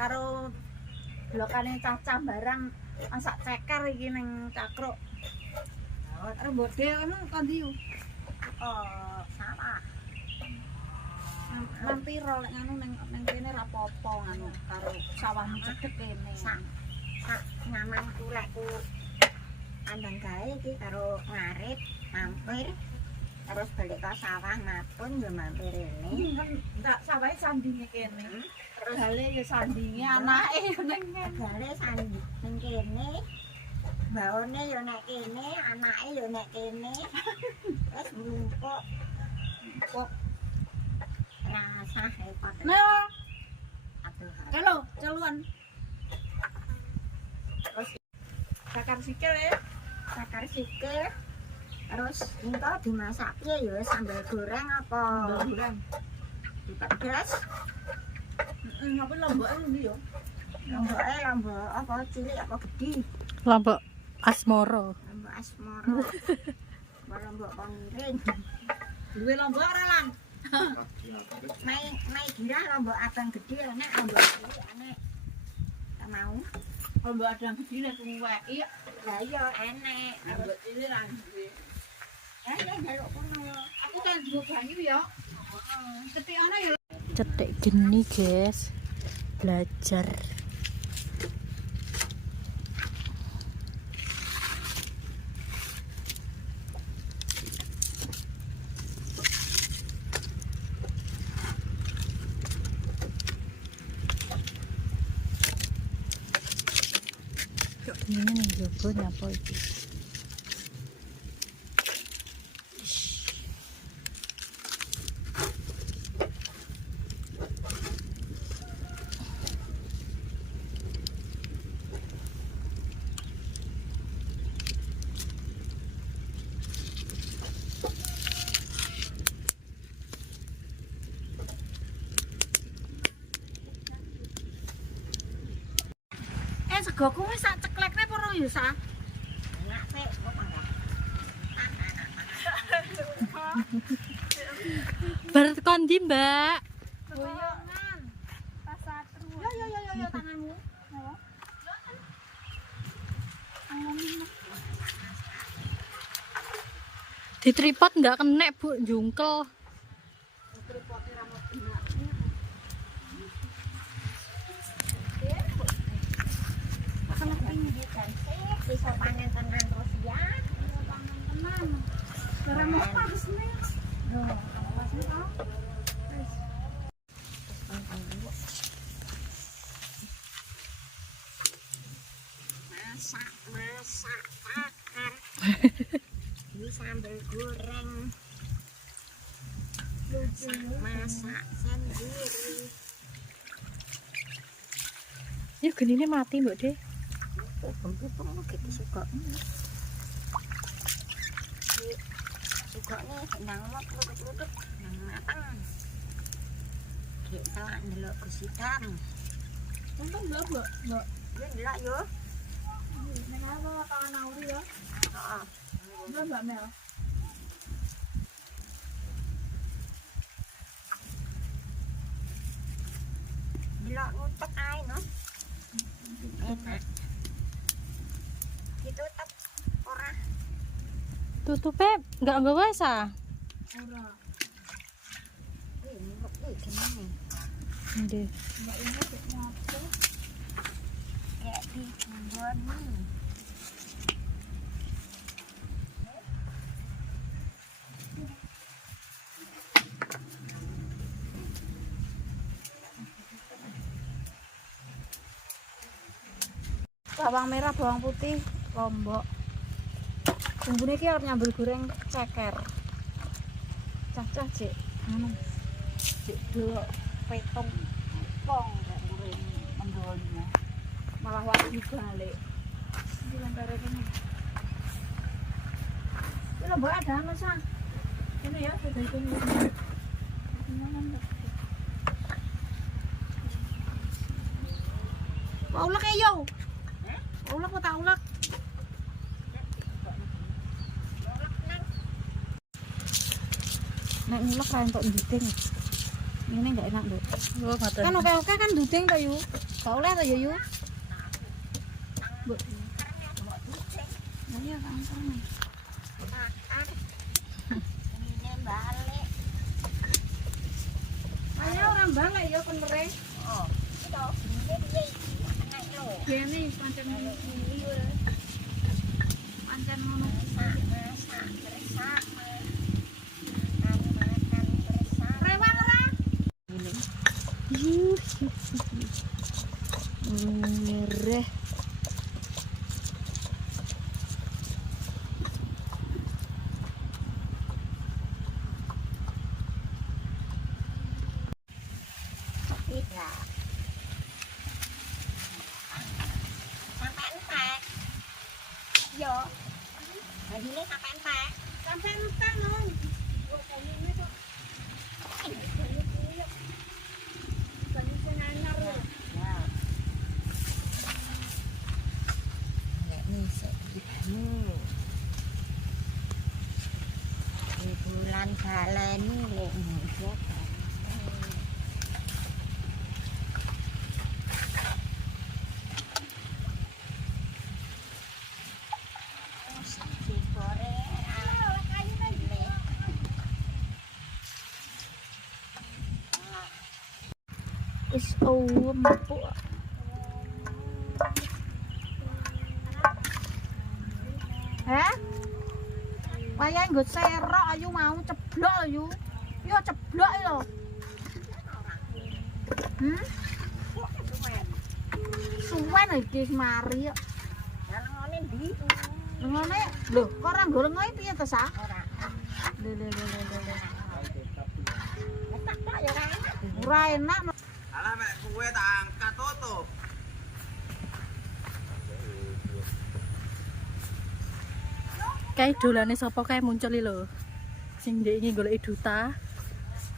karo blokane Caca barang masak ceker iki ning Cakruk. Karo mbode emang kondi yo. Oh, sawah. Lampiro lek ngono ning kene ra apa-apa ngono karo sawahmu cedhek kene. Sak nyamanku lekku andang gawe iki karo ngarit mampir terus balik ke sawah mapun yo mampir rene. Kan ndak sawahe sandinge kene. Terus gale yo sandinge anake yo ning kene. Gale sanding ning kene. Baone yo nek kene, anake yo nek kene. Wis mlumpuk. Rasa hebat. Nah. Halo, celuan. Terus bakar sikil ya. Bakar sikil. Terus engko dimasak piye ya sambal goreng apa? Sambal goreng. Dipedes. Apa lomboke ndi ya? Lombok apa cilik apa gede? Lombok asmara. Lombok asmara. Lombok pengiring. Duwe lombok ora lan? Mai girah lombok abang gede enek lombok cilik enek. Tak mau. Lombok abang gede nek kuweki. Lah iya enek. Lombok cilik lan duwe. Ya njaluk kono. Aku kan duwe banyu ya. Cetik ana ya. Cetik geni, guys. Belajar. Ini nih jogo nyapa iki. Segoku wis sak ceklekne apa ora ya sa? Enak sik kok enggak. Bar kondi, Mbak? Boyongan. Pasar terus. Yo tanganmu. Di tripod nggak kena, Bu, jungkel. Tripode ra mau benar. Bisa panen tenan terus ya. Panen tenan. Barang mau pas nih. Loh, pas nih kok. Wis. Masak bakar. Ini sambal goreng. Masak sendiri. Ya genine mati, Mbak De. Pempung gitu suka. Suka nih nang mak lutut nang matang. Kita ndelok kusitam. Untung mbak. Ya ndelok yo. Nang apa kawan auri ya? Heeh. Mbak Mel. Ndelok ngutek ae no. Enak. Ditutup ora. Tutupnya nggak basah. Ora. Ini kok gimana? Ndeh. Mbak ini kok nyapa? Kayak di bawah. Bawang merah, bawang putih, lombok. Bumbune iki arep nyambel goreng ceker. Cah-cah Cik. Anu. Cik do petong pong kayak goreng mendolnya. Malah waktu balik. Iki lempare kene. Ini lombok ada Mas. Ini ya sudah itu. Wah, ulek ya yo. Ulek kok tak ulek. Nek ngulek ra entuk nduding. Ini enggak enak, Nduk. Oh, Kan oke-oke kan nduding to, Yu. Gak oleh to Yuyu. Ayo kampung. Makan. Ini balik. Ayo orang balik ya penere. Oh, itu. Ini naik lo. Dene pancen iki pancen ngono. Masak bersama. Makan bersama. Rewang ora? Nyereh. Tidak. Sampai entek. Yo. Hari ini sampai entek. Sampai entek non. Di bulan baleni lek njot. Wis empuk. Hah? Wayah nggo serok ayu mau ceblok ayu. Yo ceblok lho. Suwen iki mari kok. Lengone ndi? Lengone lho, kok ora nggo lengoe piye to, Sa? Ora. Lho. Tak tok ya ora enak. Ora enak. Alah mek kowe tak angkat tutup. Kae dolane sapa kae muncul lho. Sing ndek iki goleki duta.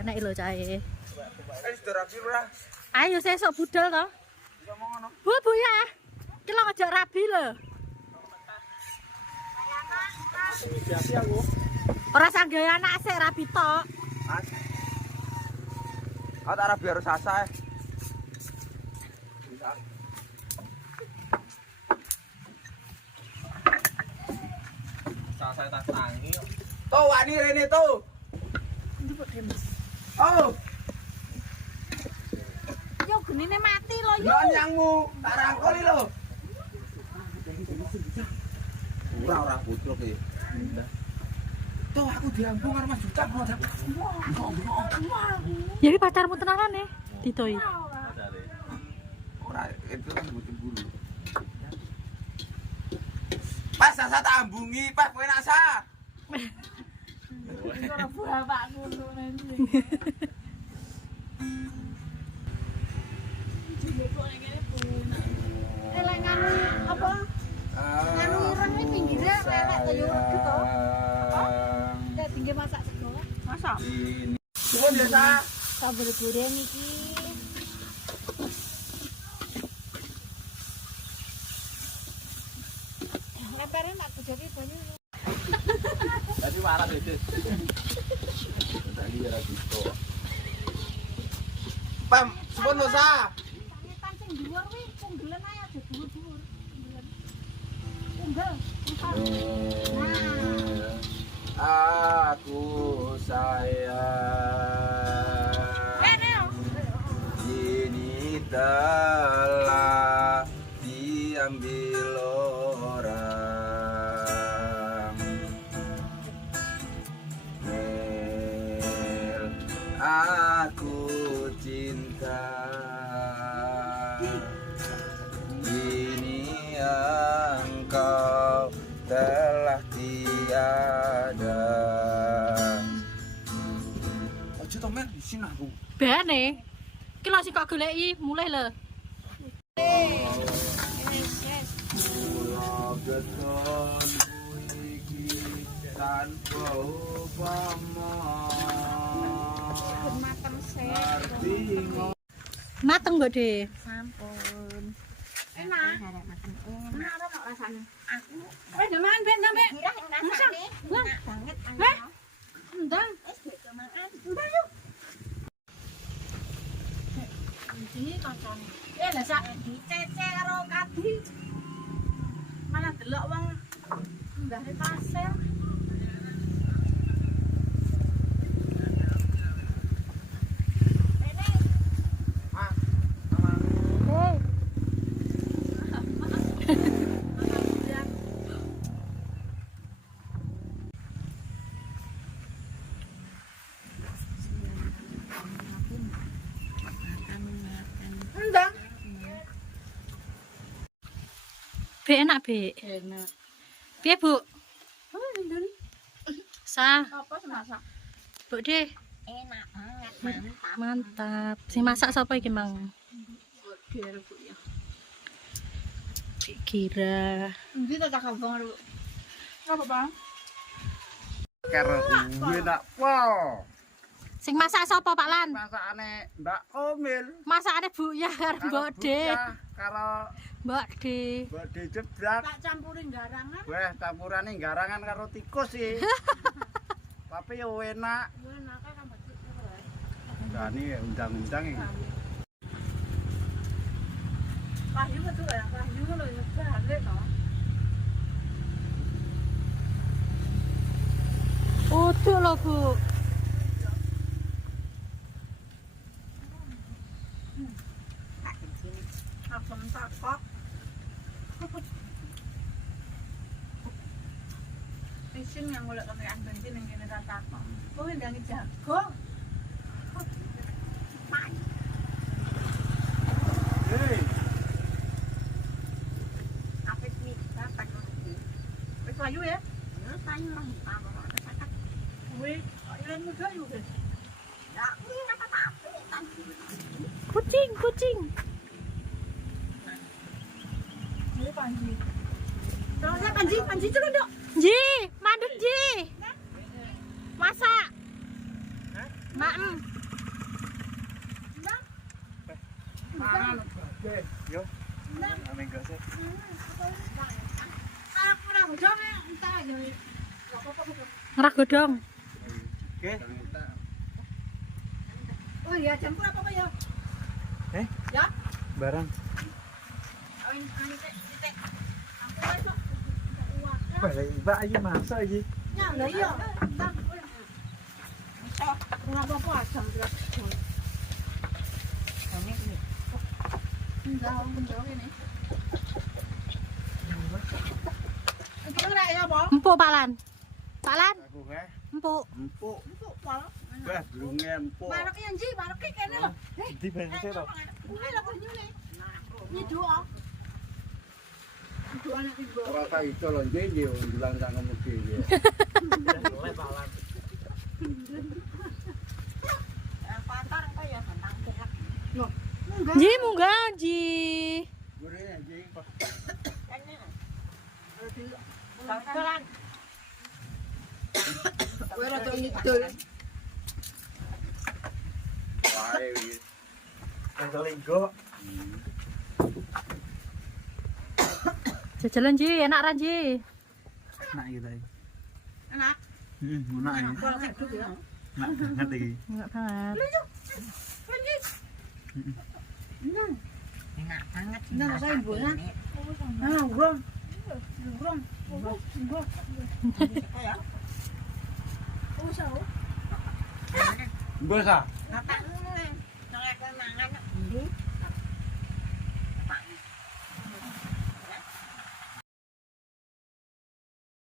Enak lho cahe. Wis rapi ora? Ayo sesuk budal to. Ngomong ngono. Bu ya. Ki lho aja rabi lho. Siap aku. Ora sanggae anak sik rabi tok. Mas. Aku tak rapi harus asa. Saya tak tangi. Tuh wani rene tuh. Oh, Yo genine mati lho yo. yo nyangmu, tak rangkuli lho. Ora bodoh iki. Tuh aku diambung karo Mas Juta kok. Ya iki pacarmu tenanan ya, Ditoi. Ora itu kan butuh buru. Pas asa tak ambungi, pas kowe nak sa. Ora bapak ngono nanti. Nganu apa? Nganu ireng iki pinggire lelek to yo regi to. Apa? Nek pinggir masak sego. Masak. Ini. Suwun ya sa. Sambel goreng iki. Lemparin aku jadi banyu. Tadi marah deh. Tadi ya gitu. Pam, suwun lho sa. Tangan sing dhuwur kuwi punggelen ae aja dhuwur-dhuwur. Punggel. Aku sayang. Ini telah diambil orang. Mel, aku cinta. Ini engkau telah tiada. Ojo to men isin aku. Bene. Ki lho sing kok goleki mulai lho. Kula geton iki tanpa upama. Mateng sik. Arti Mateng mbok De. Sampun. Enak. Arek makan enak. Enak apa kok rasane? Aku Wis jaman ben sampe. kira rasane enak banget. Ndang. Wis beda mangan. Ndang yuk. Ini kancane. Lah sak dicece karo Kadi. Malah delok wong ndahe pasir. Ndang. Be enak, Be. Enak. Piye, Bu? Oh, ndun. Sah, Apa semasak? Bu deh. Enak banget, mantap. Mantap. Sing masak sapa iki, Mang? Biar Bu ya. Kira. Ndi tak abang lu. Apa, Bang? Karo kuwi nak po. Sing masak sapa, Pak Lan? Masakane Mbak Komil. Masakane Bu ya karo Mbok De. Karo Mbok De. Mbok dijebrak. Tak campurin garangan. Weh, campurane garangan karo tikus sih. Tapi yo enak. Yo enak kan berarti. Dani undang-undang iki. Kayu betul ya, kayu lho ya balik no. Utuh lho, Bu. Tak di sini. Asam takok. Isin yang golek kemekan bensin yang kene tak takok. Oh, ndangi jagung. Hei, Apa sih? Dapat lagi. Wis kayu ya. Kayu lah, apa dapat. Wih, kalian muda juga. Ya, ini apa-apa. Kucing, kucing. Ini Panji. Kalau saya Panji celuk dok. Ji, mandut Ji. Masak. Maem. mangan. Yo. Amin gak sih. Kalau kurang jam entar aja. Ngerah godong. Oke. Oh iya, campur apa ya? Ya. Barang. Awin titik. Aku aja. Mbak ayo masak iki. Ya, lah iya. Entar. Ngapa aja berat. Enggak, enggak ini. Iki ora ya, Pak? Empuk Pak Lan. Pak Lan, Aku he. empuk. Empuk. Empuk, Pak. Wah, blunge empuk. Barok yang ji, barok kene lho. Di bensin to. Kuwi lho nyune. Ini doa. Doa nek ibu. Ora ta iso lho ndi ndulang cangkem dhewe. Kotor apa ya tentang pilek. Ji munggah Ji. Gurine anjing. Kotoran. Kowe rada ngidul. Wae iki. Lenggo. Jajalan Ji, enak ra Ji. Enak gitu ya. Enak. Enak ya. Kalau hidup ya. Enak banget iki. Enak banget. Enak banget. Nah, saya ibunya. Ah, urung. Urung. Urung. Oh, sao? Mbok sa. Bapak, nang aku mangan.